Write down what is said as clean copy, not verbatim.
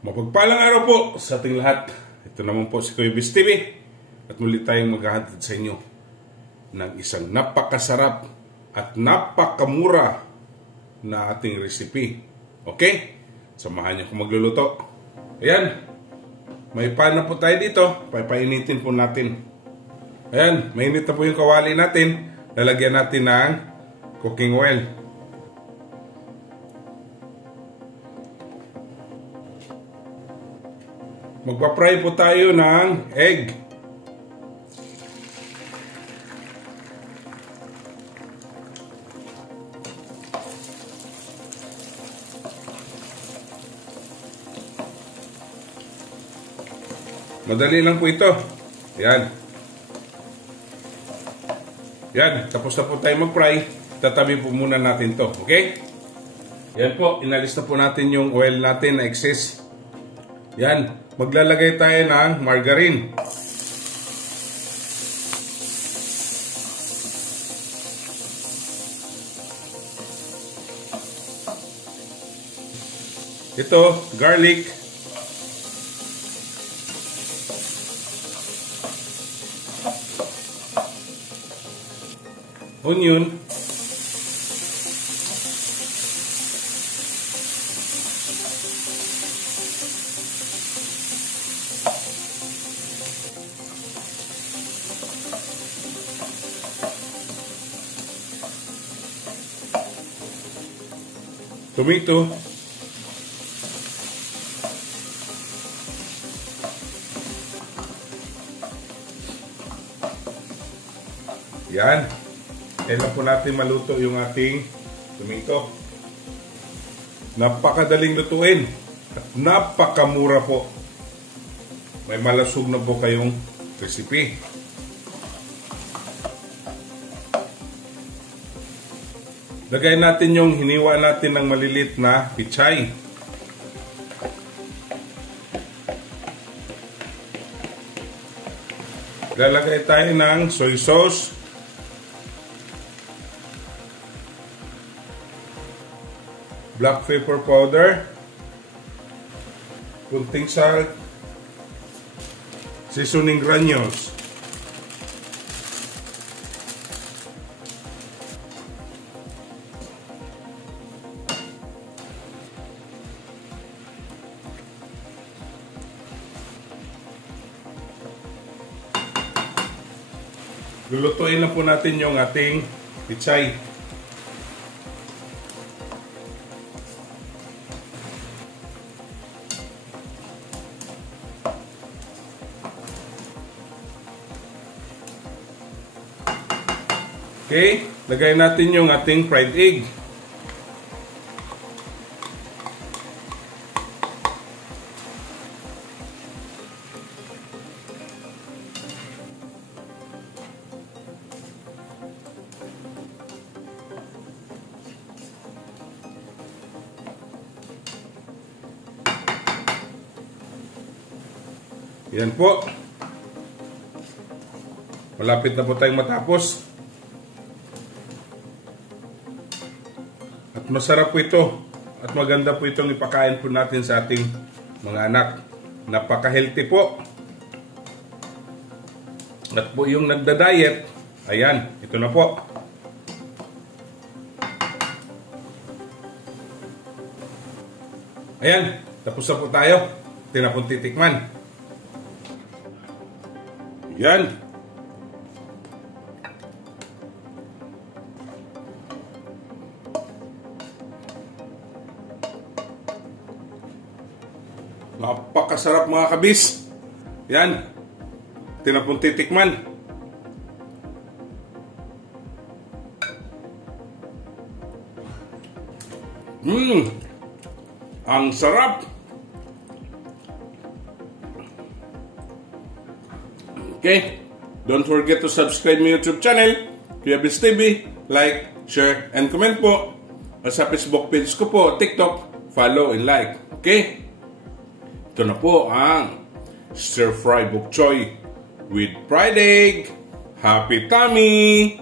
Mapagpalang araw po sa ating lahat. Ito naman po si Kuya Biz TV at muli tayong maghahatid sa inyo ng isang napakasarap at napakamura na ating recipe. Okay? Samahan niyo kung magluluto. Ayan, may pan na po tayo dito. Papainitin po natin. Ayan, mainit na po yung kawali natin. Lalagyan natin ng cooking oil. Magpa-fry po tayo ng egg. Madali lang po ito. Yan. Yan. Tapos na po tayo mag-fry. Tatabi po muna natin to. Okay? Yan po. Inalis na po natin yung oil natin na excess. Yan. Maglalagay tayo ng margarine. Ito, garlic. Onion. Tomato. Yan. Kailan po natin maluto yung ating tomato. Napakadaling lutuin. At napakamura po. May malasog na po kayong recipe. Lagay natin yung hiniwa natin ng malilit na pichay. Lalagay tayo ng soy sauce. Black pepper powder. Kunting salt. Seasoning granules. Lulutuin na po natin yung ating pichay. Okay, lagay natin yung ating fried egg. Yan po. Malapit na po tayong matapos. At masarap po ito. At maganda po itong ipakain po natin sa ating mga anak. Napaka-healthy po. At po yung nagda-diet, ayan, ito na po. Ayan, tapos na po tayo. Tinapon titikman. Yan. Napakasarap mga kabis. Yan. Tinapon titikman. Ang sarap. Okay, don't forget to subscribe my YouTube channel, Kuya Biz TV, like, share, and comment po. At sa Facebook page ko po, TikTok, follow and like. Okay? Ito na po ang stir-fry bok choy with fried egg. Happy tummy!